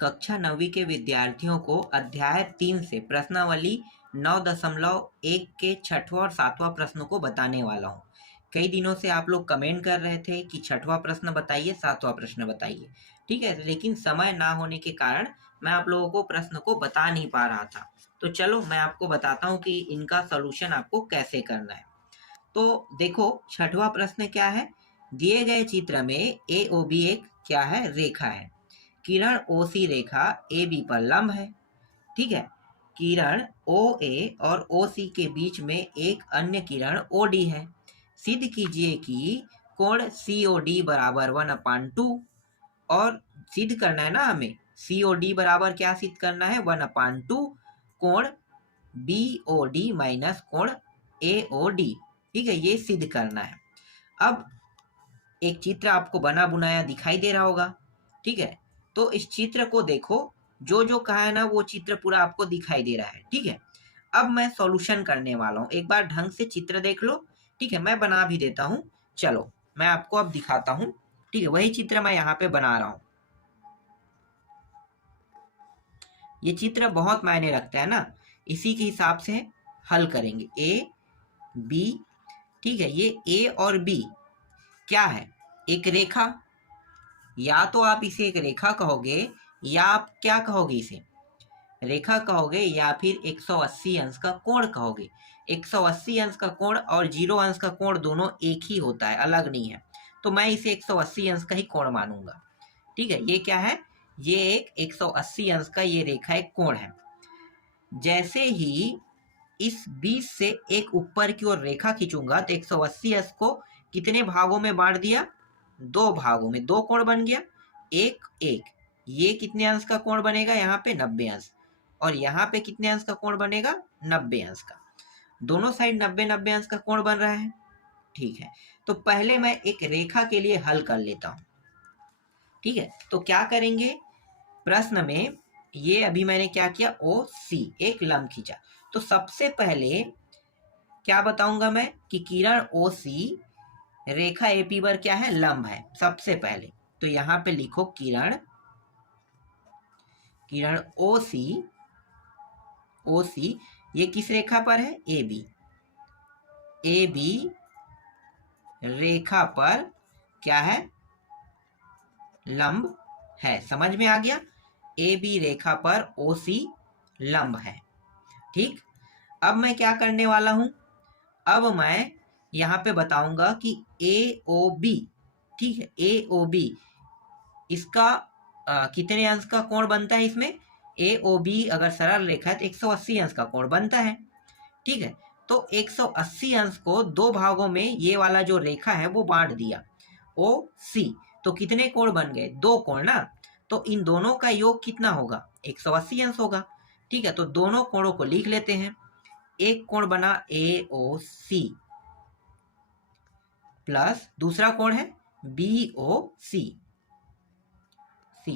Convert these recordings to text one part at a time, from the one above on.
कक्षा 9वीं के विद्यार्थियों को अध्याय 3 से प्रश्नावली 9.1 के 6वां और 7वां प्रश्नों को बताने वाला हूँ। कई दिनों से आप लोग कमेंट कर रहे थे कि 6वां प्रश्न बताइए, 7वां प्रश्न बताइए। ठीक है, लेकिन समय ना होने के कारण मैं आप लोगों को प्रश्न को बता नहीं पा रहा था। तो चलो मैं आपको बताता हूँ कि इनका सॉल्यूशन आपको कैसे करना है। तो देखो 6वां प्रश्न क्या है, दिए गए चित्र में AOB एक क्या है, रेखा है। किरण OC रेखा AB पर लंब है। ठीक है, किरण OA और OC के बीच में एक अन्य किरण OD है। सिद्ध कीजिए कि कोण COD बराबर 1/2, और सिद्ध करना है ना हमें, COD बराबर क्या सिद्ध करना है, 1/2 कोण BOD माइनस कोण AOD। ठीक है, ये सिद्ध करना है। अब एक चित्र आपको बना बुनाया दिखाई दे रहा होगा। ठीक है, तो इस चित्र को देखो, जो जो कहा है ना वो चित्र पूरा आपको दिखाई दे रहा है। ठीक है, अब मैं सॉल्यूशन करने वाला हूँ, एक बार ढंग से चित्र देख लो। ठीक है, मैं बना भी देता हूँ। चलो मैं आपको अब दिखाता हूँ। ठीक है, वही चित्र मैं यहाँ पे बना रहा हूँ। ये चित्र बहुत मायने रखता है ना, इसी के हिसाब से हल करेंगे। AB, ठीक है, ये A और B क्या है, एक रेखा। या तो आप इसे एक रेखा कहोगे, या आप क्या कहोगे, इसे रेखा कहोगे, या फिर 180 अंश का कोण कहोगे। 180 अंश का कोण और 0 अंश का कोण दोनों एक ही होता है, अलग नहीं है। तो मैं इसे 180 अंश का ही कोण मानूंगा। ठीक है, ये क्या है, ये एक 180 अंश का ये रेखा एक कोण है। जैसे ही इस 20 से एक ऊपर की ओर रेखा खींचूंगा तो 180 अंश को कितने भागों में बांट दिया, 2 भागों में, 2 कोण बन गया, एक एक। ये कितने अंश का कोण बनेगा, यहाँ पे 90 अंश, और यहाँ पे कितने अंश का कोण बनेगा, 90 अंश का। दोनों साइड 90-90 अंश का कोण बन रहा है। ठीक है, तो पहले मैं एक रेखा के लिए हल कर लेता हूं। ठीक है, तो क्या करेंगे, प्रश्न में ये अभी मैंने क्या किया, OC एक लंब खींचा। तो सबसे पहले क्या बताऊंगा मैं कि किरण OC रेखा AP पर क्या है, लंब है सबसे पहले। तो यहां पे लिखो किरण OC ये किस रेखा पर है, AB रेखा पर क्या है, लंब है। समझ में आ गया, AB रेखा पर OC लंब है। ठीक, अब मैं क्या करने वाला हूं, अब मैं यहाँ पे बताऊंगा कि AOB, ठीक है, AOB इसका कितने अंश का कोण बनता है, इसमें AOB अगर सरल रेखा है तो 180 अंश का कोण बनता है। ठीक है, तो 180 अंश को 2 भागों में ये वाला जो रेखा है वो बांट दिया, OC। तो कितने कोण बन गए, 2 कोण ना। तो इन दोनों का योग कितना होगा, 180 अंश होगा। ठीक है, तो दोनों कोणों को लिख लेते हैं। एक कोण बना AOC प्लस दूसरा कोण है BOC,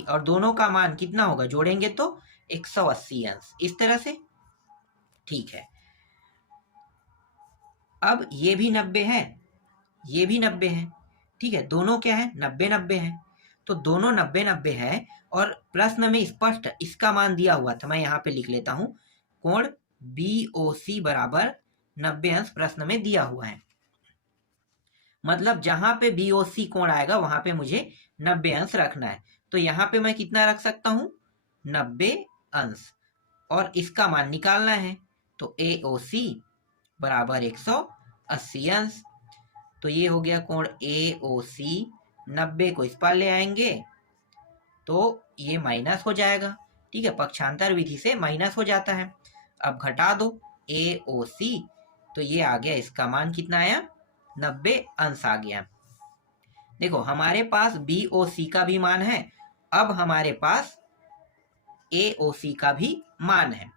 और दोनों का मान कितना होगा, जोड़ेंगे तो 180 अंश, इस तरह से। ठीक है, अब ये भी 90 है, ये भी 90 है। ठीक है, दोनों क्या है, 90-90 है। तो दोनों 90-90 है, और प्रश्न में स्पष्ट इसका मान दिया हुआ था, मैं यहाँ पे लिख लेता हूं, कोण BOC बराबर 90 अंश प्रश्न में दिया हुआ है। मतलब जहां पे BOC कोण आएगा वहां पे मुझे 90 अंश रखना है। तो यहाँ पे मैं कितना रख सकता हूं, 90 अंश, और इसका मान निकालना है। तो AOC बराबर 180 अंश। तो ये हो गया कोण AOC, 90 को इस पार ले आएंगे तो ये माइनस हो जाएगा। ठीक है, पक्षांतर विधि से माइनस हो जाता है। अब घटा दो AOC, तो ये आ गया, इसका मान कितना आया, 90 अंश आ गया। देखो हमारे पास BOC का भी मान है, अब हमारे पास AOC का भी मान है।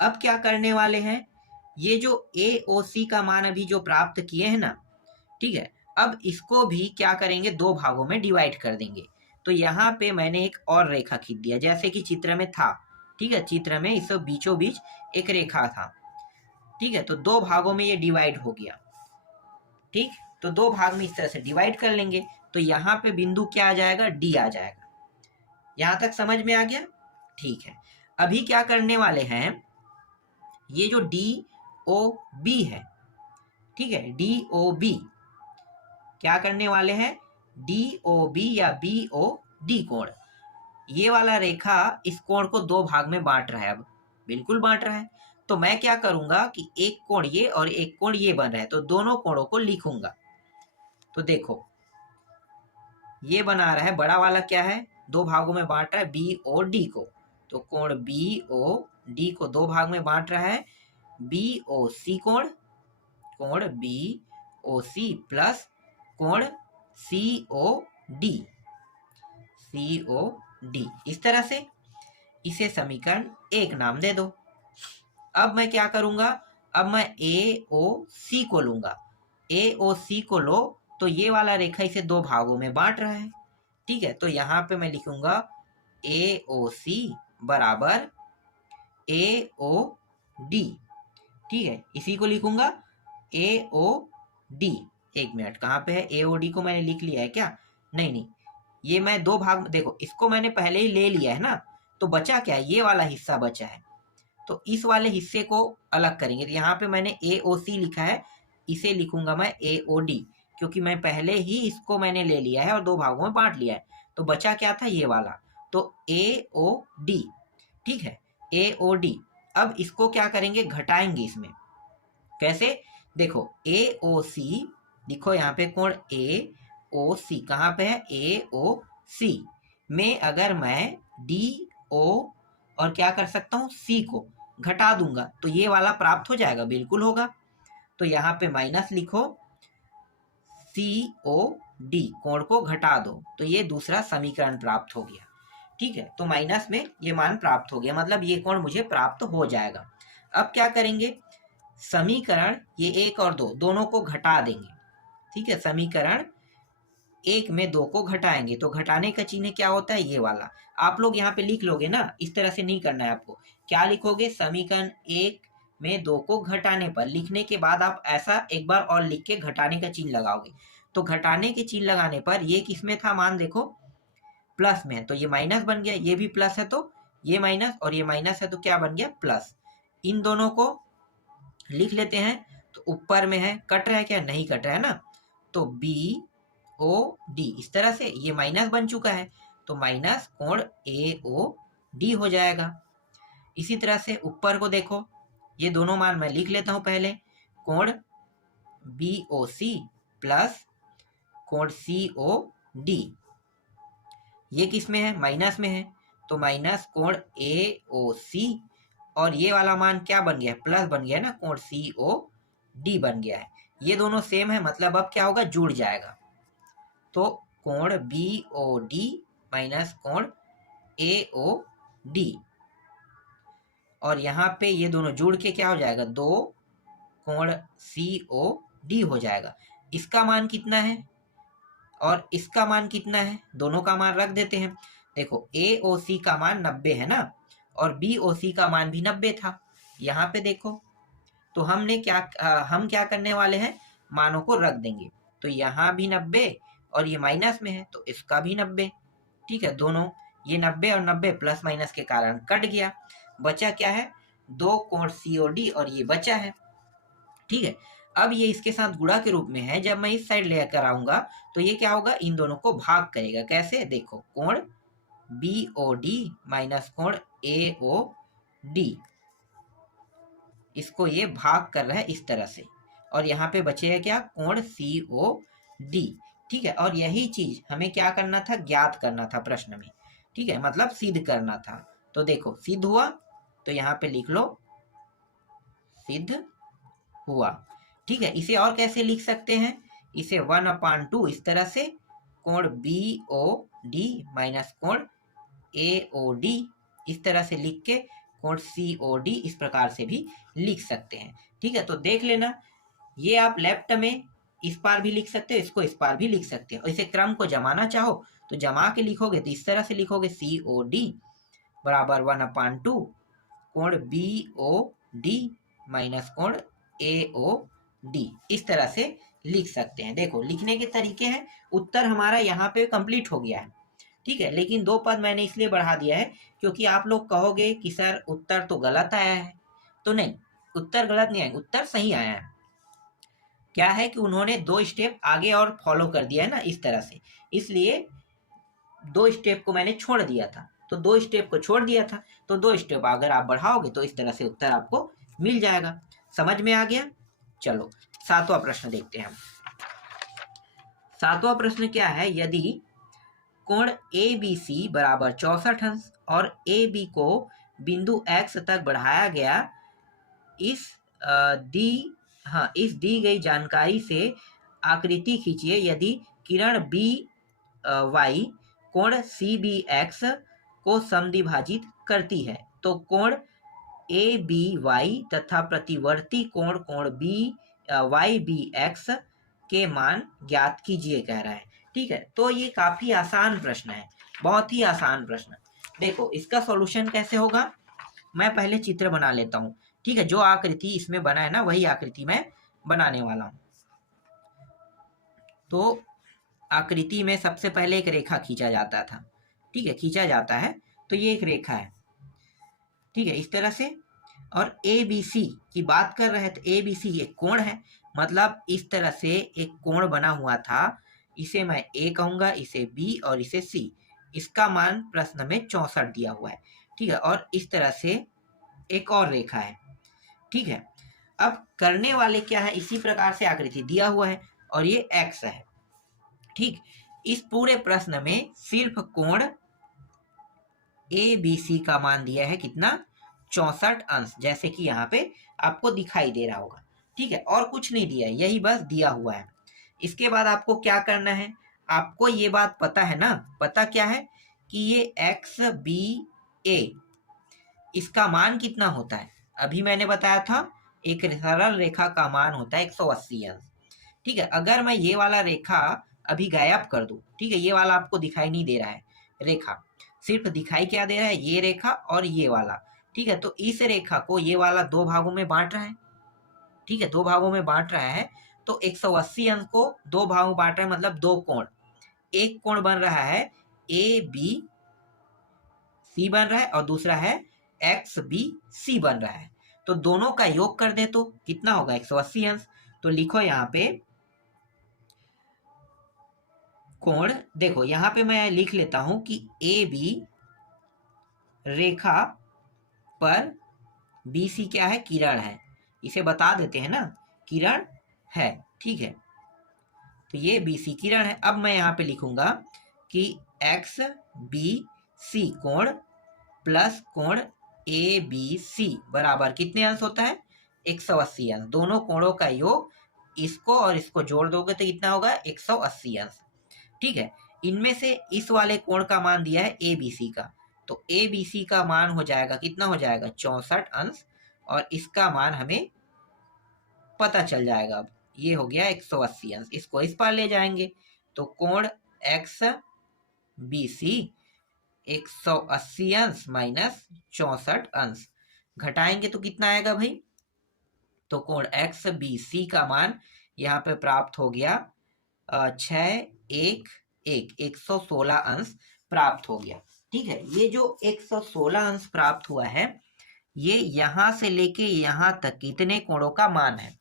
अब क्या करने वाले हैं, ये जो AOC का मान अभी जो प्राप्त किए हैं ना, ठीक है, अब इसको भी क्या करेंगे, 2 भागों में डिवाइड कर देंगे। तो यहाँ पे मैंने एक और रेखा खींच दिया, जैसे कि चित्र में था। ठीक है, चित्र में इस बीचों बीच एक रेखा था। ठीक है, तो 2 भागों में ये डिवाइड हो गया। ठीक, तो 2 भाग में इस तरह से डिवाइड कर लेंगे। तो यहाँ पे बिंदु क्या आ जाएगा, D आ जाएगा। यहाँ तक समझ में आ गया। ठीक है, अभी क्या करने वाले हैं, ये जो डी ओ बी है, ठीक है, डी ओ बी क्या करने वाले हैं, डी ओ बी या बी ओ डी कोण, ये वाला रेखा इस कोण को दो भाग में बांट रहा है, अब बिल्कुल बांट रहा है। तो मैं क्या करूंगा कि एक कोण ये और एक कोण ये बन रहा है, तो दोनों कोणों को लिखूंगा। तो देखो ये बना रहा है, बड़ा वाला क्या है, दो भागों में बांट रहा है बी ओ डी को, तो कोण बी ओ डी को दो भाग में बांट रहा है, बी ओ सी कोण, कोण बी ओ सी प्लस कोण सी ओ डी, सी ओ डी, इस तरह से इसे समीकरण 1 नाम दे दो। अब मैं क्या करूंगा, अब मैं ए ओ सी को लूंगा, ए ओ सी को लो तो ये वाला रेखा इसे दो भागों में बांट रहा है, ठीक है, तो यहाँ पे मैं लिखूंगा ए ओ सी बराबर ए ओ डी, ठीक है, इसी को लिखूंगा ए ओ डी। एक मिनट, कहाँ पे है, ए ओ डी को मैंने लिख लिया है क्या, नहीं नहीं, ये मैं दो भाग, देखो इसको मैंने पहले ही ले लिया है ना, तो बचा क्या है, ये वाला हिस्सा बचा है, तो इस वाले हिस्से को अलग करेंगे। तो यहाँ पे मैंने ए ओ सी लिखा है, इसे लिखूंगा मैं ए ओ डी, क्योंकि मैं पहले ही इसको मैंने ले लिया है और दो भागों में बांट लिया है, तो बचा क्या था, ये वाला, तो ए ओ डी, ठीक है, ए ओ डी। अब इसको क्या करेंगे, घटाएंगे इसमें, कैसे, देखो ए ओ सी, देखो यहाँ पे कोण ए ओ सी कहाँ पे है, ए ओ सी में अगर मैं डी ओ और क्या कर सकता हूँ, सी को घटा दूंगा तो ये वाला प्राप्त हो जाएगा, बिल्कुल होगा। तो यहाँ पे माइनस लिखो, सी ओ डी कोण को घटा दो, तो ये दूसरा समीकरण प्राप्त हो गया, ठीक है, तो माइनस में ये मान प्राप्त हो गया, मतलब ये कोण मुझे प्राप्त हो जाएगा। अब क्या करेंगे, समीकरण ये 1 और 2 दोनों को घटा देंगे, ठीक है, समीकरण 1 में 2 को घटाएंगे, तो घटाने का चिन्ह क्या होता है, ये वाला, आप लोग यहाँ पे लिख लोगे ना, इस तरह से नहीं करना है आपको, क्या लिखोगे, समीकरण 1 में 2 को घटाने पर, लिखने के बाद आप ऐसा एक बार और लिख के घटाने का चिन्ह लगाओगे, तो घटाने के चिन्ह लगाने पर ये किस में था, मान देखो प्लस में है, तो ये माइनस बन गया, ये भी प्लस है तो ये माइनस, और ये माइनस है तो क्या बन गया, प्लस। इन दोनों को लिख लेते हैं, तो ऊपर में है, कट रहा है क्या, नहीं कट रहा है ना, तो बी ओ डी, इस तरह से ये माइनस बन चुका है, तो माइनस कोण ए ओ डी हो जाएगा। इसी तरह से ऊपर को देखो, ये दोनों मान मैं लिख लेता हूं पहले, कोण बी ओ सी प्लस कोण सी ओ डी, ये किस में है, माइनस में है, तो माइनस कोण ए ओ सी, और ये वाला मान क्या बन गया है, प्लस बन गया है ना, कोण सी ओ डी बन गया है, ये दोनों सेम है, मतलब अब क्या होगा, जुड़ जाएगा, तो कोण बी ओ डी माइनस कोण ए ओ डी, और यहाँ पे ये दोनों जुड़ के क्या हो जाएगा, 2 कोण सी ओ डी हो जाएगा। इसका मान कितना है और इसका मान कितना है, दोनों का मान रख देते हैं, देखो ए ओ सी का मान 90 है ना, और बी ओ सी का मान भी 90 था, यहाँ पे देखो, तो हम क्या करने वाले हैं, मानों को रख देंगे, तो यहाँ भी 90 और ये माइनस में है तो इसका भी 90, ठीक है, दोनों ये 90 और 90 प्लस माइनस के कारण कट गया, बचा क्या है, 2 कोण सीओडी, और ये बचा है, ठीक है। अब ये इसके साथ गुणा के रूप में है, जब मैं इस साइड लेकर आऊंगा तो ये क्या होगा, इन दोनों को भाग करेगा, कैसे, देखो कोण बी ओ डी माइनस कोण ए ओ डी, इसको ये भाग कर रहा है इस तरह से, और यहाँ पे बचेगा क्या, कोण सी ओ डी, ठीक है, और यही चीज हमें क्या करना था, ज्ञात करना था प्रश्न में, ठीक है, मतलब सिद्ध करना था, तो देखो सिद्ध हुआ, तो यहाँ पे लिख लो सिद्ध हुआ, ठीक है। इसे और कैसे लिख सकते हैं, इसे 1/2 इस तरह से, कोण बी ओ डी माइनस कोण ए ओ डी, इस तरह से लिख के कोण सी ओ डी इस प्रकार से भी लिख सकते हैं, ठीक है। तो देख लेना, ये आप लेफ्ट में इस पार भी लिख सकते हो, इसको इस पार भी लिख सकते हो, और इसे क्रम को जमाना चाहो तो जमा के लिखोगे, तो इस तरह से लिखोगे सी ओ डी बराबर 1/2 कोण बी ओ डी माइनस कोण ए ओ डी, इस तरह से लिख सकते हैं। देखो लिखने के तरीके हैं, उत्तर हमारा यहाँ पे कंप्लीट हो गया है, ठीक है, लेकिन 2 पद मैंने इसलिए बढ़ा दिया है क्योंकि आप लोग कहोगे कि सर उत्तर तो गलत आया है। तो नहीं, उत्तर गलत नहीं आया, उत्तर सही आया है। क्या है कि उन्होंने 2 स्टेप आगे और फॉलो कर दिया है ना इस तरह से, इसलिए 2 स्टेप को मैंने छोड़ दिया था, तो 2 स्टेप को छोड़ दिया था, तो 2 स्टेप अगर आप बढ़ाओगे तो इस तरह से उत्तर आपको मिल जाएगा। समझ में आ गया? चलो 7वां प्रश्न देखते हैं हम। 7वां प्रश्न क्या है, यदि कोण ABC बराबर 64 अंश और AB को बिंदु X तक बढ़ाया गया, इस दी गई जानकारी से आकृति खींचिए। यदि किरण BY कोण CBX को समद्विभाजित करती है तो कोण ABY तथा प्रतिवर्ती कोण YBX के मान ज्ञात कीजिए कह रहा है। ठीक है, तो ये काफी आसान प्रश्न है, बहुत ही आसान प्रश्न। देखो इसका सॉल्यूशन कैसे होगा, मैं पहले चित्र बना लेता हूँ। ठीक है, जो आकृति इसमें बना है ना वही आकृति मैं बनाने वाला हूँ। तो आकृति में सबसे पहले एक रेखा खींचा जाता था। ठीक है, खींचा जाता है, तो ये एक रेखा है। ठीक है, इस तरह से। और ABC की बात कर रहे हैं तो ABC एक कोण है, मतलब इस तरह से एक कोण बना हुआ था। इसे मैं A कहूंगा, इसे B और इसे C। इसका मान प्रश्न में 64 दिया हुआ है। ठीक है, और इस तरह से एक और रेखा है। ठीक है, अब करने वाले क्या है, इसी प्रकार से आकृति दिया हुआ है और ये X है। ठीक, इस पूरे प्रश्न में सिर्फ कोण ABC का मान दिया है कितना, 64 अंश, जैसे कि यहाँ पे आपको दिखाई दे रहा होगा। ठीक है, और कुछ नहीं दिया है, यही बस दिया हुआ है। इसके बाद आपको क्या करना है, आपको ये बात पता है ना, पता क्या है कि ये XBA इसका मान कितना होता है। अभी मैंने बताया था एक सरल रेखा का मान होता है 180 अंश। ठीक है, अगर मैं ये वाला रेखा अभी गायब कर दूं, ठीक है, ये वाला आपको दिखाई नहीं दे रहा है रेखा, सिर्फ दिखाई क्या दे रहा है, ये रेखा और ये वाला। ठीक है, तो इस रेखा को ये वाला 2 भागों में बांट रहा है। ठीक है, 2 भागों में बांट रहा है, तो 180 अंश को 2 भागों में बांट रहा है, मतलब 2 कोण। एक कोण बन रहा है ABC बन रहा है और दूसरा है XBC बन रहा है। तो दोनों का योग कर दे तो कितना होगा, 180 अंश। तो लिखो यहाँ पे कोण, देखो यहाँ पे मैं लिख लेता हूं कि AB रेखा पर BC क्या है, किरण है। इसे बता देते हैं ना, किरण है। ठीक है, तो ये BC किरण है। अब मैं यहाँ पे लिखूंगा कि XBC कोण प्लस कोण ABC बराबर कितने अंश होता है, 180 अंश। दोनों कोणों का योग, इसको और इसको जोड़ दोगे तो कितना होगा, 180 अंश। ठीक है, इनमें से इस वाले कोण का मान दिया है ABC का, तो ABC का मान हो जाएगा कितना, हो जाएगा 64 अंश, और इसका मान हमें पता चल जाएगा। अब ये हो गया 180 अंश, इसको इस पार ले जाएंगे तो कोण XBC 180 अंश माइनस 64 अंश, घटाएंगे तो कितना आएगा भाई, तो कोण XBC का मान यहाँ पे प्राप्त हो गया 116 अंश प्राप्त हो गया। ठीक है, ये जो 116 अंश प्राप्त हुआ है, ये यहां से लेके यहां तक कितने कोणों का मान है।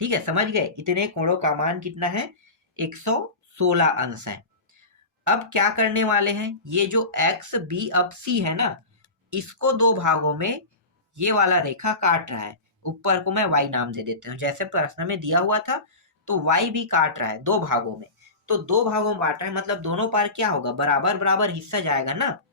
ठीक है, समझ गए, इतने कोणों का मान कितना है, 116 अंश है। अब क्या करने वाले हैं, ये जो XB अब C है ना, इसको 2 भागों में ये वाला रेखा काट रहा है। ऊपर को मैं Y नाम दे देते हूँ, जैसे प्रश्न में दिया हुआ था, तो Y भी काट रहा है 2 भागों में। तो 2 भागों में बांट रहा है, मतलब दोनों पार क्या होगा, बराबर बराबर हिस्सा जाएगा ना,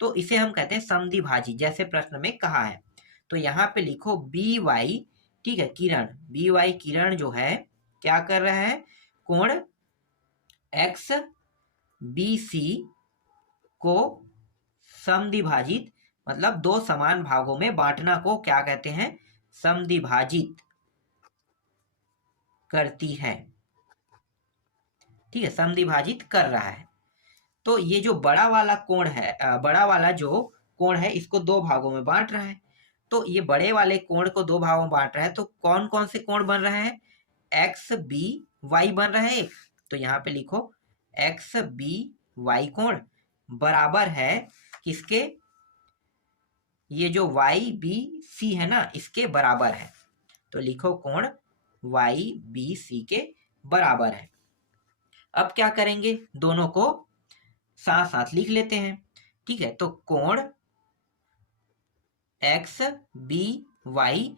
तो इसे हम कहते हैं समद्विभाजी, जैसे प्रश्न में कहा है। तो यहाँ पे लिखो BY, ठीक है, किरण, BY किरण जो है क्या कर रहा है, कोण XBC को समद्विभाजित, मतलब 2 समान भागों में बांटना को क्या कहते हैं, समद्विभाजित करती है। ठीक है, समद्विभाजित कर रहा है। तो ये जो बड़ा वाला कोण है, बड़ा वाला जो कोण है, इसको 2 भागों में बांट रहा है। तो ये बड़े वाले कोण को 2 भागों में बांट रहा है, तो कौन कौन से कोण बन रहे हैं, XBY बन रहा है एक, तो यहाँ पे लिखो XBY कोण, बराबर है किसके, ये जो वाई बी सी है ना इसके बराबर है। तो लिखो कोण वाई बी सी के बराबर है। अब क्या करेंगे, दोनों को साथ साथ लिख लेते हैं। ठीक है, तो कोण एक्स बी वाई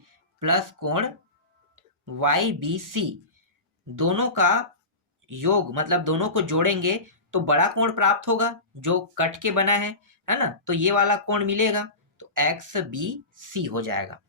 प्लस कोण वाई बी सी, दोनों का योग मतलब दोनों को जोड़ेंगे तो बड़ा कोण प्राप्त होगा जो कट के बना है ना। तो ये वाला कोण मिलेगा तो एक्स बी सी हो जाएगा।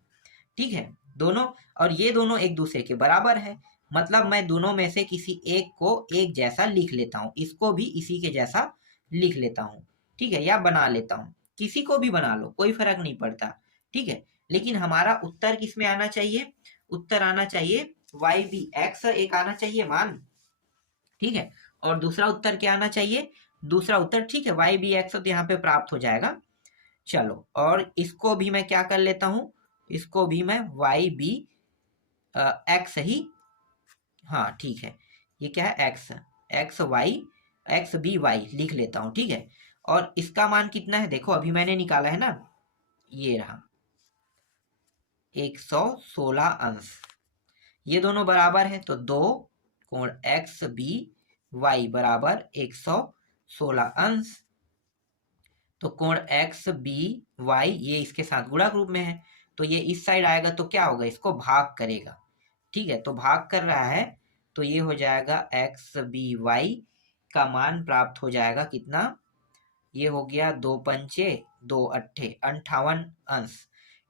ठीक है, दोनों, और ये दोनों एक दूसरे के बराबर है, मतलब मैं दोनों में से किसी एक को एक जैसा लिख लेता हूँ, इसको भी इसी के जैसा लिख लेता हूँ। ठीक है, या बना लेता हूँ, किसी को भी बना लो, कोई फर्क नहीं पड़ता। ठीक है, लेकिन हमारा उत्तर किस में आना चाहिए, उत्तर आना चाहिए वाई बी एक्स एक आना चाहिए मान। ठीक है, और दूसरा उत्तर क्या आना चाहिए, दूसरा उत्तर, ठीक है, वाई बी एक्स तो यहाँ पे प्राप्त हो जाएगा। चलो, और इसको भी मैं क्या कर लेता हूँ, इसको भी मैं वाई बी एक्स ही, हाँ ठीक है, ये क्या है X, X Y X B Y लिख लेता हूँ। ठीक है, और इसका मान कितना है, देखो अभी मैंने निकाला है ना, ये रहा 116 अंश, ये दोनों बराबर है तो दो कोण एक्स बी वाई बराबर 116 अंश। तो कोण एक्स बी वाई ये इसके साथ गुणा रूप में है तो ये इस साइड आएगा तो क्या होगा, इसको भाग करेगा। ठीक है, तो भाग कर रहा है तो ये हो जाएगा एक्स बी वाई का मान प्राप्त हो जाएगा कितना, ये हो गया 2 पंचे 2 अट्ठे 58 अंश।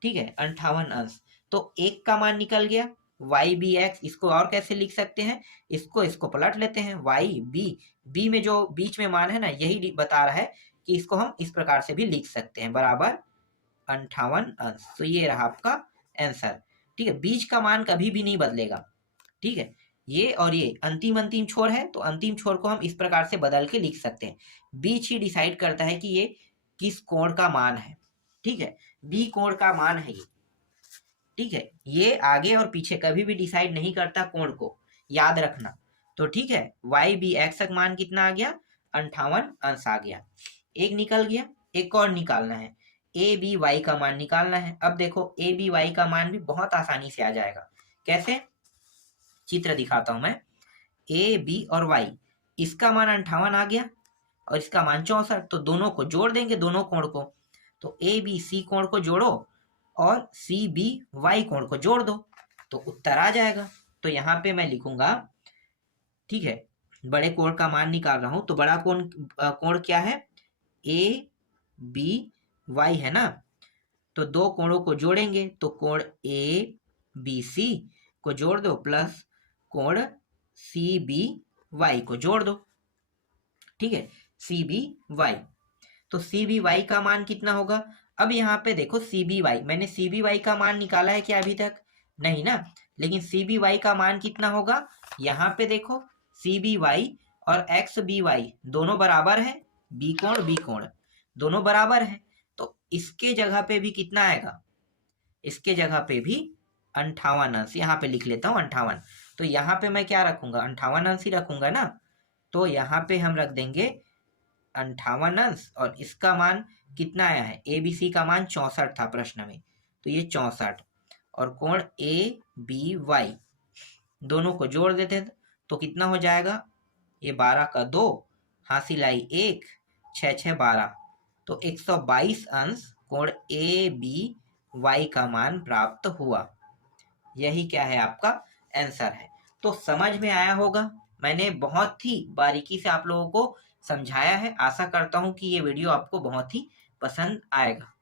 ठीक है, 58 अंश। तो एक का मान निकल गया वाई बी एक्स, इसको और कैसे लिख सकते हैं, इसको पलट लेते हैं, वाई बी, बी में जो बीच में मान है ना यही बता रहा है कि इसको हम इस प्रकार से भी लिख सकते हैं, बराबर 58 अंश। तो ये रहा आपका आंसर। ठीक है, बीच का मान कभी भी नहीं बदलेगा। ठीक है, ये और ये अंतिम छोर है तो अंतिम छोर को हम इस प्रकार से बदल के लिख सकते हैं, बीच ही डिसाइड करता है कि ये किस कोण का मान है। ठीक है, बी कोण का मान है ये। ठीक है, ये आगे और पीछे कभी भी डिसाइड नहीं करता कोण को, याद रखना। तो ठीक है, वाई बी एक्स का मान कितना आ गया, 58 अंश आ गया। एक निकल गया, एक और निकालना है, ए बी वाई का मान निकालना है। अब देखो ए बी वाई का मान भी बहुत आसानी से आ जाएगा, कैसे, चित्र दिखाता हूं मैं। ए बी और वाई, इसका मान 58 आ गया और इसका मान 64, तो दोनों को जोड़ देंगे, दोनों कोण को। तो ए बी सी कोण को जोड़ो और सी बी वाई कोण को जोड़ दो तो उत्तर आ जाएगा। तो यहाँ पे मैं लिखूंगा, ठीक है, बड़े कोण का मान निकाल रहा हूं तो बड़ा कोण क्या है, ए बी वाई है ना। तो दो कोणों को जोड़ेंगे तो कोण ए बी सी को जोड़ दो प्लस कोण सी बी वाई को जोड़ दो। ठीक है, सी बी वाई, तो सी बी वाई का मान कितना होगा। अब यहाँ पे देखो सी बी वाई, मैंने सी बी वाई का मान निकाला है क्या अभी तक, नहीं ना, लेकिन सी बी वाई का मान कितना होगा, यहाँ पे देखो सी बी वाई और एक्स बी वाई दोनों बराबर है, बी कोण दोनों बराबर है, तो इसके जगह पे भी कितना आएगा, इसके जगह पे भी 58 अंश, यहाँ पे लिख लेता हूँ 58। तो यहाँ पे मैं क्या रखूंगा, 58 अंश ही रखूंगा ना। तो यहाँ पे हम रख देंगे 58 अंश और इसका मान कितना आया है, ए बी सी का मान 64 था प्रश्न में, तो ये 64, और कोण ए बी वाई दोनों को जोड़ देते हैं तो कितना हो जाएगा, ये 12 का 2 हासिल आई 1 6 6 12, तो 122 अंश कोण ए बी वाई का मान प्राप्त हुआ। यही क्या है, आपका आंसर है। तो समझ में आया होगा, मैंने बहुत ही बारीकी से आप लोगों को समझाया है। आशा करता हूँ कि ये वीडियो आपको बहुत ही पसंद आएगा।